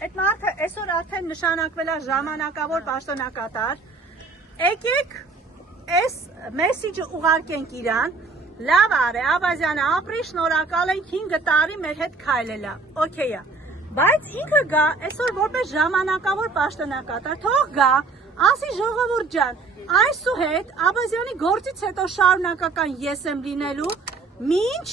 այդ մարդը այսօր արդեն նշանակվել է ժամանակավոր պաշտոնակատար։ Եկեք այս մեսիջը ուղարկենք իրան։ Լավ արե, Աբազյանը ապրի, շնորհակալ ենք 5 տարի մեր հետ քայլելա։ Okay է։ Բայց ինքը գա այսօր որպես ժամանակավոր պաշտոնակատար, թող գա, ասի ժողովուրդ ջան, այսուհետ Աբազյանի գործից հետո շարունակական ես եմ լինելու, մինչ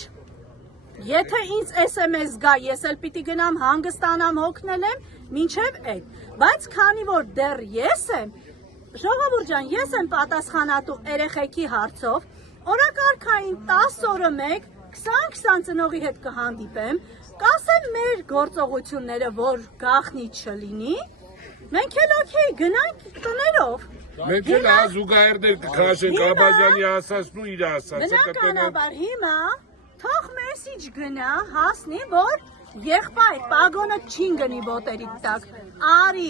եթե ինձ SMS գա, ես էլ պիտի գնամ հանգստանամ հոգնել եմ, մինչև այդ։ Բայց քանի որ դեռ ես եմ, ժողովուրդ ջան, ես եմ պատասխանատու երեխեքի հարցով, օրակարգային 10 օրը մեկ 20-20 ծնողի հետ կհանդիպեմ, կասեմ մեր գործողությունները, որ գաղտնի չլինի, մենք էլ օքեյ, գնանք տներով։ Մենք էլ զուգահեռներ կքաշենք Աբազյանի ասածն ու իր ասածը կտենան։ Բնականաբար հիմա թող մեսիջ գնա, հասնի, որ եղբայր պագոնը չին գնի ոտերի տակ, արի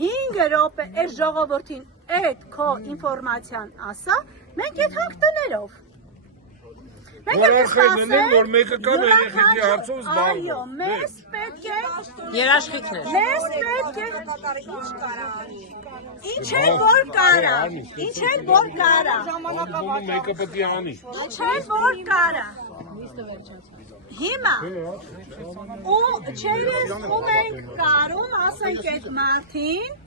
5 րոպե այս ժողովրդին այդ քո ինֆորմացիան ասա, մենք եթանք տներով։ Որ մեկը կամ երեխեքի հարցով զբաղվում։ Այո, մեզ պետք է երաշխիքներ։ Մեզ պետք է ինչ էլ որ կարա, ինչ էլ որ կարա, Մեկը պետք է անի։ ինչ էլ որ կարա։ Հիմա ու չերես ու մենք կարում ասենք այդ մարդին,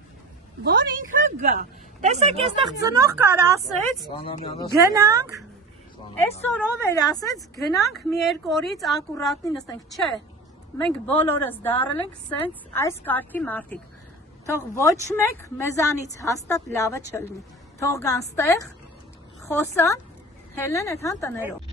որ ինքը գա։ Տեսեք, այստեղ ծնող կար ասեց, գնանք, այսօր ով էր ասեց, գնանք մի երկու օրից ակուրատնի նստենք, չէ, մենք բոլորս դարել ենք սենց այս կարգի մարդիկ, թող ոչ մեկ մեզանից հաստատ լավը չլինի, թող գան ստեղ, խոսան, հելեն էթան տներով։